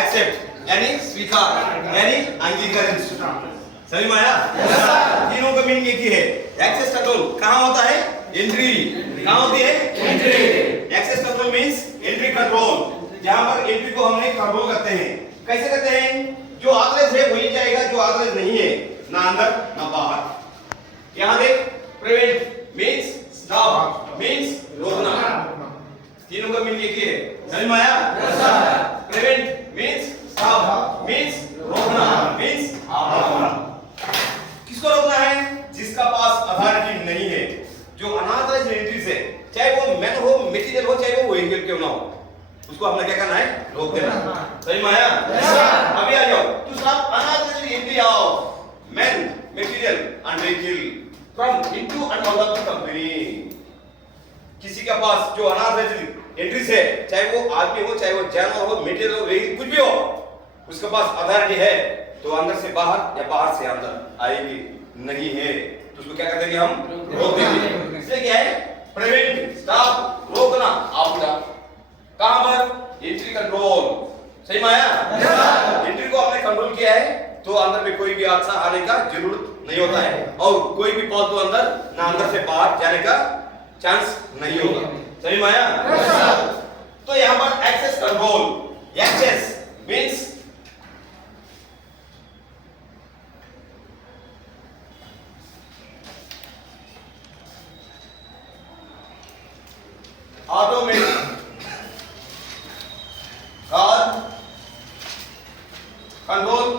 Accept यानी स्वीकार यानी अंगीकरण। समझ में आया? तीनों का मीनिंग एक ही है। एक्सेस कंट्रोल कहाँ होता है? एंट्री। कहाँ होती है? Entry. Access control means entry control, जहाँ पर एंट्री को हमने कंट्रोल करते हैं। कैसे करते हैं? जो ऑथराइज है वही जाएगा, जो ऑथराइज नहीं है ना अंदर ना बाहर। यहाँ देख, प्रिवेंट मींस स्टॉप मींस रोकना। तीनों का मीनिंग एक ही है। समझ में आया? प्रिवेंट मींस स्टॉप मींस रोकना मींस रोकना। किसको रोकना है? जिसका पास अथॉरिटी नहीं है, जो अनऑथराइज्ड एंट्रीज है, चाहे वो मैन हो, मटेरियल हो, चाहे वो व्हीकल क्यों ना हो, उसको हमने क्या करना है? रोक देना। समझ में आया? अभी आ जाओ, to stop unauthorised entry of man, material and vehicle from into and out of the company. किसी के पास जो अनऑथराइज्ड एंट्रीज है, चाहे वो आदमी हो, चाहे वो जानवर हो, मटेरियल हो, व्हीकल कुछ भी हो, उसके पास अथॉरिटी है तो अंदर से बाहर या बाहर से अंदर आएगी। नहीं है तो उसको क्या कर देंगे? हम रोक देंगे। इसलिए क्या है? प्रिवेंट स्टॉप रोकना आपका। कहां पर? Entry control. सही में आया? एंट्री को हमने कंट्रोल किया है तो अंदर में कोई भी हादसा आने का जरूरत नहीं होता है, और कोई भी पालतू अंदर ना अंदर से बाहर जाने का चांस नहीं होगा। सही में आया? तो यहां पर access control, access means automatic car control,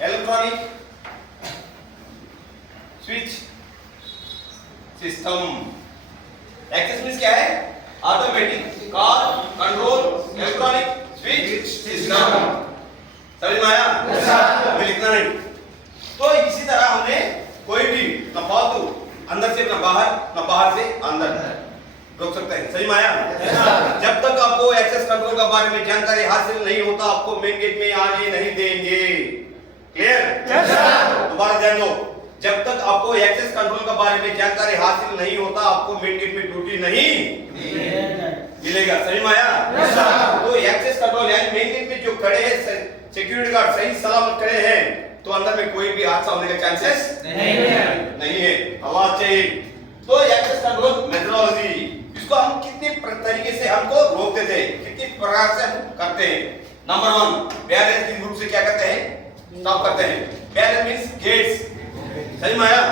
electronic switch system। Access means क्या है? Automatic car control electronic switch system. समझ में आया? हमें लिखना नहीं। तो इसी तरह हमने कोई भी ना फालतू अंदर से ना बाहर से अंदर रोक सकते हैं। सही में आया? जब तक आपको एक्सेस कंट्रोल के बारे में जानकारी हासिल नहीं होता, आपको मेन गेट में आने नहीं देंगे। क्लियर? दोबारा ध्यान दो, जब तक आपको एक्सेस कंट्रोल के बारे में जानकारी हासिल नहीं होता, आपको मेन गेट में ड्यूटी नहीं मिलेगा। सही में आया? तो एक्सेस कंट्रोल यानी मेन गेट में जो खड़े हैं सिक्योरिटी गार्ड सही सलामत खड़े हैं, तो अंदर में कोई भी हादसा होने का चांसेस नहीं है। आवाज चाहिए। तो एक्सेस कंट्रोल मेथोडोलॉजी, इसको हम कितने तरीके से हमको रोक देते हैं, कितने प्रकार से हम करते हैं। नंबर 1, बैरियर के ग्रुप से क्या करते हैं? स्टॉप करते हैं। Barrier means gates. सही में आया?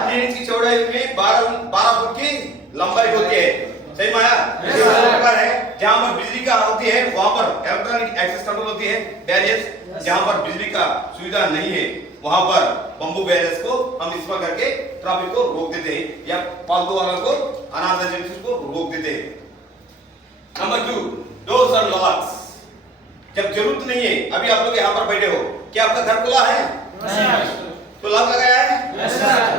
3 इंच की चौड़ाई में 12 फुट की लंबाई होती है। सही में आया? प्रकार है जहां पर बिजली का होती है वहां पर इलेक्ट्रॉनिक एक्सेस कंट्रोल होती है। बैरियर्स जहां पर बिजली का सुविधा नहीं है वहां पर बंबू बैरियर्स को हम इस्तेमाल करके ट्रैफिक को रोक देते हैं या फालतू वालों को अनावश्यक एजेंसीज को रोक देते हैं। Number 2, doors and locks. जब जरूरत नहीं है, अभी आप लोग यहाँ पर बैठे हो, क्या आपका घर खुला है? तो लॉक लगाया है?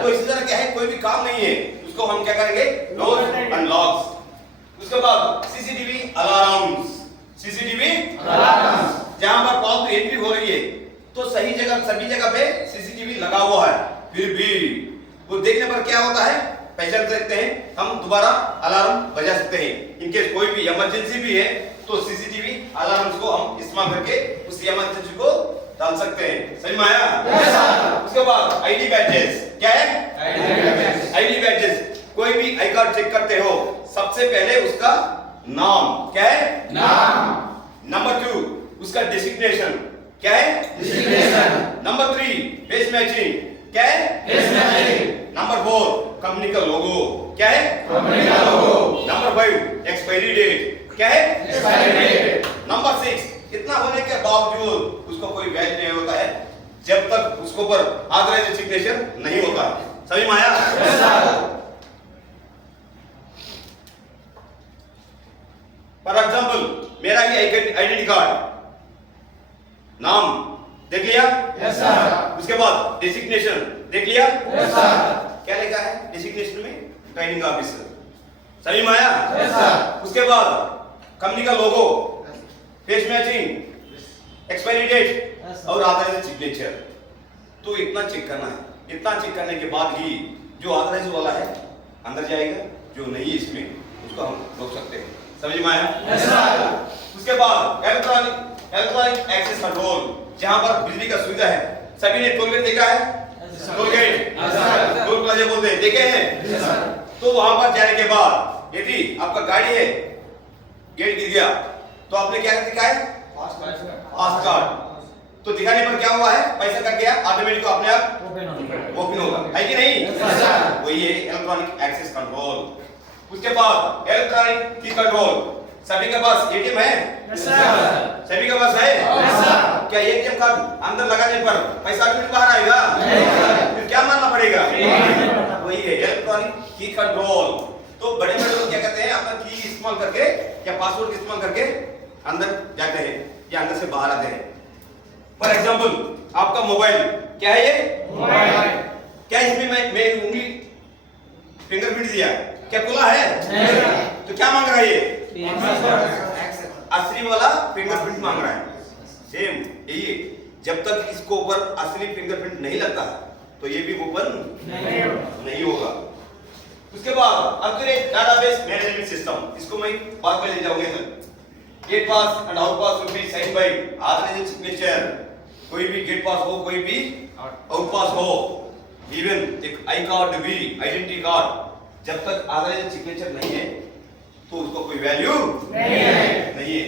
तो इसी तरह क्या है, कोई भी काम नहीं है उसको हम क्या करेंगे? Doors and locks. उसके बाद सीसीटीवी अलार्म्स। सीसीटीवी अलार्म्स जहां पर फालतू एंट्री हो रही है तो सही जगह सभी जगह पे सीसीटीवी लगा हुआ है, फिर भी वो देखने पर क्या होता है? पहचान सकते हैं, हम दोबारा अलार्म बजा सकते हैं। इनकेस कोई भी इमरजेंसी भी है तो सीसीटीवी अलार्म्स को हम इस्तेमाल करके उस इमरजेंसी को डाल सकते हैं। सही में आया? उसके बाद आईडी बैजेस। क्या है? ID badges. कोई भी आई कार्ड चेक करते हो, सबसे पहले उसका नाम। क्या है? नाम। नंबर 2, उसका डेसिग्नेशन। क्या है? डेसिग्नेशन। Number 3, face matching. क्या है? Face matching. नंबर 4, कंपनी का लोगो। क्या है? कंपनी का लोगो। Number 5, expiry date. क्या है? Expiry date. नंबर 6, इतना होने के बावजूद उसको कोई वैल्यू नहीं होता है जब तक उसके ऊपर ऑथराइज्ड सिग्नेचर नहीं होता। समझ में आया? फॉर एग्जांपल, मेरा ही आइडेंटिटी कार्ड, नाम देख लिया? Yes sir. उसके बाद डेसिग्नेशन देख लिया? Yes sir. क्या लिखा है डेसिग्नेशन में? Training officer. सही में आया? Yes sir. उसके बाद कंपनी का लोगो, फेस मैचिंग, एक्सपायरी डेट और ऑथराइज्ड सिग्नेचर। तो इतना चेक करना है। इतना चेक करने के बाद ही जो ऑथराइज्ड वाला है अंदर जाएगा, जो नहीं है इसमें उसको हम रोक सकते हैं। समझ में आया? उसके बाद इलेक्ट्रॉनिक एक्सेस कंट्रोल, जहां पर बिजली का सुविधा है। सभी ने टोल गेट देखा है? टोल गेट टोल प्लाजा बोलते हैं, देखे हैं? तो वहां पर जाने के बाद यदि आपका गाड़ी है, गेट गिर गया तो आपने क्या दिखाया? Fast card. तो दिखाने पर क्या हुआ है? पैसा कट गया, ऑटोमेटिक अपने आप ओपन होगा, है कि नहीं? वही है इलेक्ट्रॉनिक एक्सेस कंट्रोल। उसके बाद इलेक्ट्रॉनिक की कंट्रोल। सभी के पास एटीएम है? सभी के पास है? क्या एटीएम कार्ड अंदर लगाने पर पैसा ऑटोमेटिक बाहर आएगा? फिर क्या मानना पड़ेगा? वही है इलेक्ट्रॉनिक की कंट्रोल। तो बड़े बड़े लोग क्या करते हैं? अपना की इस्तेमाल करके या पासवर्ड इस्तेमाल करके अंदर जाते हैं या अंदर से बाहर आते हैं। फॉर एग्जाम्पल, आपका मोबाइल क्या है? ये मोबाइल क्या इसमें मैं उंगली फिंगरप्रिंट दिया, क्या खुला है? तो क्या मांग रहा है? ये असली वाला फिंगरप्रिंट मांग रहा है। सेम यही, जब तक इसको ऊपर असली फिंगरप्रिंट नहीं लगता तो ये भी ओपन नहीं होगा। उसके बाद अपग्रेड डाटाबेस मैनेजमेंट सिस्टम, इसको मैं बाद में ले जाऊंगा। Gate pass and out pass will be signed by authorised signature. कोई भी गेट पास हो, कोई भी आउट पास हो, इवन एक आई कार्ड भी, आइडेंटिटी कार्ड, जब तक ऑथराइज्ड सिग्नेचर नहीं है तो उसको कोई वैल्यू नहीं है।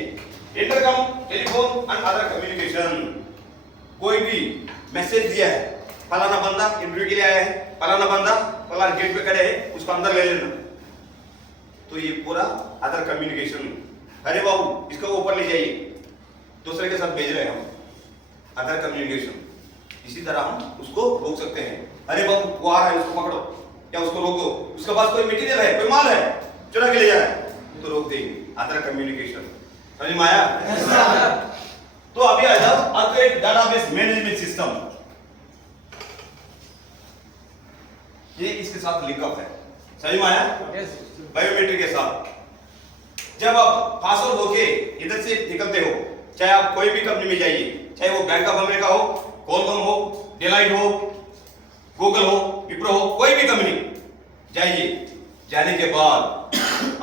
इंटरकम, टेलीफोन एंड अदर कम्युनिकेशन, कोई भी मैसेज दिया है, फलाना बंदा इंटरव्यू के लिए आया है, फलाना बंदा फलाना गेट पे खड़े है, उसको अंदर ले लेना, तो ये पूरा अदर कम्युनिकेशन। अरे बाबू इसको ऊपर ले जाइए, दूसरे के साथ भेज रहे हैं हम, अदर कम्युनिकेशन। इसी तरह हम उसको रोक सकते हैं। अरे बाबू वो आ रहा है, उसको पकड़ो या उसको रोक दो, उसके पास कोई मटेरियल है, कोई माल है, चुरा के ले जा रहा है, तो रोक देंगे, अदर कम्युनिकेशन। समझ में आया? तो अभी आ जाओ अपग्रेड डाटाबेस मैनेजमेंट सिस्टम। ये इसके साथ लिंकअप है, समझ में आया? बायोमेट्रिक के साथ। जब आप पासवर्ड होके इधर से निकलते हो, चाहे आप कोई भी कंपनी में जाइए, चाहे वो बैंक ऑफ अमेरिका हो, कोलकम हो, डेलाइट हो, गूगल हो, विप्रो हो, कोई भी कंपनी जाइए, जाने के बाद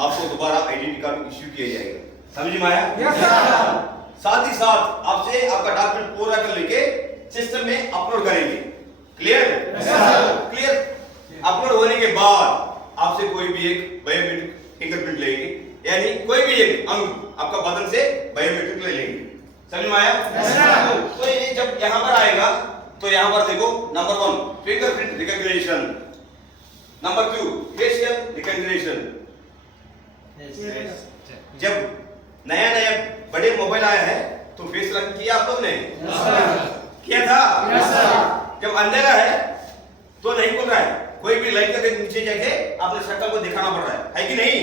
आपको दोबारा आइडेंटिटी कार्ड इश्यू किया जाएगा। समझ में आया? साथ ही साथ आपसे आपका डॉक्यूमेंट पूरा कर लेके सिस्टम में अपलोड करेंगे। क्लियर? क्लियर। अपलोड होने के बाद आपसे कोई भी एक बायोमेट्रिक फिंगरप्रिंट लेंगे, यानी कोई भी एक अंग आपका बदन से बायोमेट्रिक ले लेंगे। समझ में आया? तो ये जब यहाँ पर आएगा तो यहाँ पर देखो, number 1 fingerprint recognition, number 2 facial recognition. जब नया नया बड़े मोबाइल आया है तो फेस लॉक किया आप लोग ने? किया था? जब अंधेरा है तो नहीं खुल रहा है, कोई भी लाइट के नीचे जाके अपने शक्ल को दिखाना पड़ रहा है कि नहीं?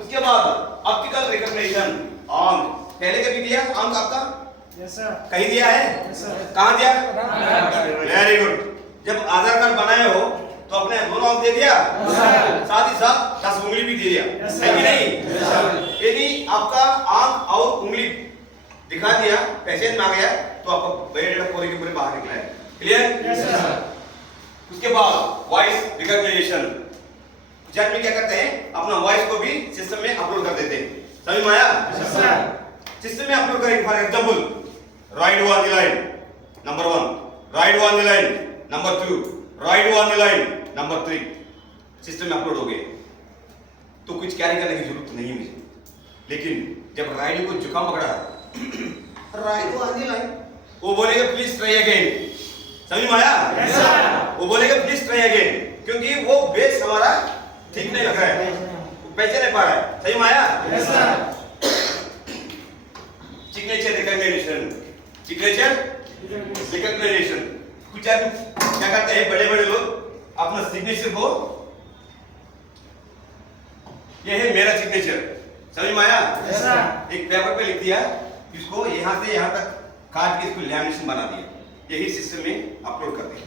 उसके बाद ऑप्टिकल रिकॉग्निशन, आंख पहले कभी दिया? आंख आपका कहीं दिया है? कहाँ दिया? Very good. जब आधार कार्ड बनाए हो तो अपने दोनों आंख दे दिया, साथ ही साथ 10 उंगली भी दे दिया, है कि नहीं? यदि आपका आंख और उंगली दिखा दिया, पहचान में आ गया, तो आपका बेड पूरे के पूरे बाहर निकला है। क्लियर? उसके बाद वॉइस रिकॉग्निशन, जब में क्या करते हैं, अपना वॉइस को भी सिस्टम में अपलोड कर देते हैं। समझ में आया? सिस्टम में अपलोड करेंगे। For example, right on the line number 1, right on the line number 2, right on the line number 3, system में अपलोड हो गए तो कुछ कैरी करने की जरूरत नहीं है मुझे। लेकिन जब राइट को जुकाम पकड़ा है, राइट ऑन द लाइन, वो बोलेगा प्लीज ट्राई अगेन। समझ में आया? वो बोलेगा प्लीज ट्राई अगेन, क्योंकि वो बेस हमारा ठीक नहीं लग रहा है, पहचान नहीं पा रहा है। सही में आया? सिग्नेचर रिकॉग्निशन, सिग्नेचर रिकॉग्निशन, कुछ क्या करते हैं बड़े बड़े लोग, अपना सिग्नेचर को, ये है मेरा सिग्नेचर, समझ में आया? एक पेपर पे लिख दिया, इसको यहां से यहां तक काट के इसको लैमिनेशन बना दिया, यही सिस्टम में अपलोड कर दिया।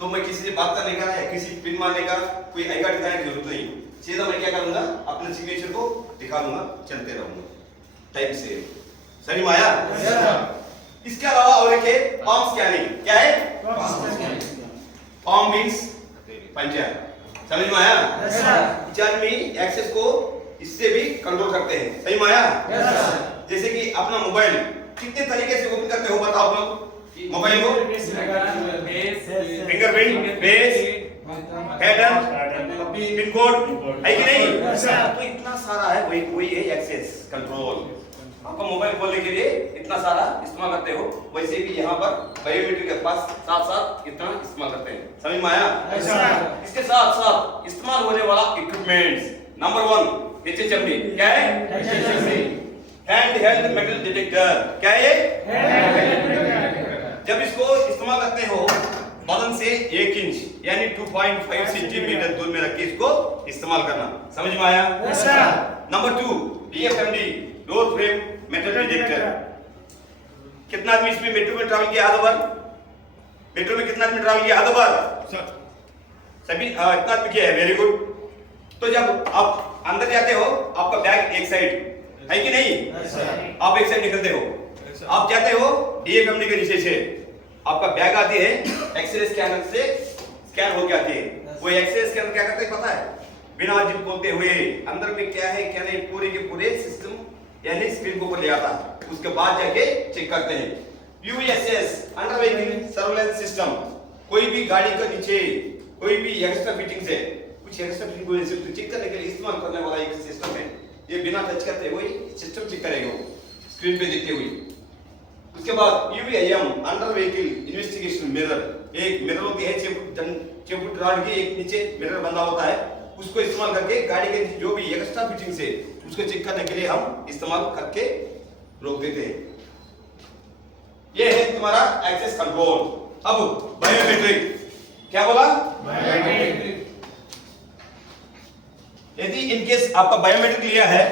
तो मैं किसी से बात करने का या किसी पिन मारने का, कोई आई कार्ड दिखाने की जरूरत नहीं, सीधा मैं क्या करूंगा, अपने सिग्नेचर को दिखा दूंगा, चलते रहूंगा टाइप से। समझ में आया? इसके अलावा और एक है पाम स्कैनिंग। क्या है? पाम मींस पंजा। समझ में आया? रिचार्ज में एक्सेस को इससे भी कंट्रोल करते हैं। सही माया? जैसे कि अपना मोबाइल कितने तरीके से ओपन करते हो बताओ आप लोग। मोबाइल को fingerprint, face, pattern, pin code है कि नहीं? तो इतना सारा है, वही है एक्सेस कंट्रोल। आपका मोबाइल खोलने के लिए इतना सारा इस्तेमाल करते हो, वैसे भी यहाँ पर बायोमेट्रिक के पास साथ साथ इतना इस्तेमाल करते हैं। समझ में आया? इसके साथ साथ इस्तेमाल होने वाला इक्विपमेंट्स नंबर 1 HHMD क्या है? Hand held metal detector. क्या है? जब इसको इस्तेमाल करते हो बदन से 1 इंच यानी 2.5 सेंटीमीटर दूर में रख के इसको इस्तेमाल करना। समझ में आया? Number 2 DFMD door frame metal detector. कितना आदमी इसमें मेट्रो में ट्रैवल किया? मेट्रो में कितना आदमी ट्रैवल किया? सभी इतना आदमी किया है। Very good. तो जब आप अंदर जाते हो आपका बैग एक साइड है कि नहीं? आप एक साइड निकलते हो, आप जाते हो DFMD के नीचे से आपका बैग आती है, एक्सरे स्कैनर से स्कैन होके आती है। वो एक्सरे स्कैनर क्या करते हैं पता है? बिना जिप खोलते हुए अंदर में क्या है क्या नहीं पूरे के पूरे सिस्टम यानी स्क्रीन को ऊपर ले आता है, उसके बाद जाके चेक करते हैं। UVSS under vehicle surveillance system. कोई भी गाड़ी के नीचे कोई भी एक्स्ट्रा फिटिंग से कुछ एक्स्ट्रा फिटिंग को चेक करने के लिए इस्तेमाल करने वाला एक सिस्टम है। ये बिना टच करते हुए सिस्टम चेक करेगा स्क्रीन पे देखते हुए। उसके बाद UVIM under vehicle investigation mirror. एक मिरर होती है 6 फुट रॉड की, एक नीचे मिरर बंधा होता है, उसको इस्तेमाल करके गाड़ी के जो भी एक्स्ट्रा फिटिंग से उसको चेक करने के लिए हम इस्तेमाल करके रोक देते हैं। ये है तुम्हारा एक्सेस कंट्रोल। अब बायोमेट्रिक। क्या बोला? बायोमेट्रिक। यदि इनकेस आपका बायोमेट्रिक लिया है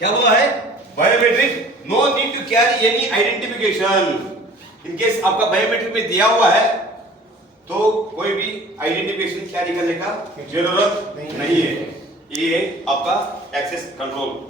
क्या बोला है? Biometric no need to carry any identification. In case आपका बायोमेट्रिक में दिया हुआ है तो कोई भी आइडेंटिफिकेशन कैरी करने का जरूरत नहीं है। ये है आपका एक्सेस कंट्रोल।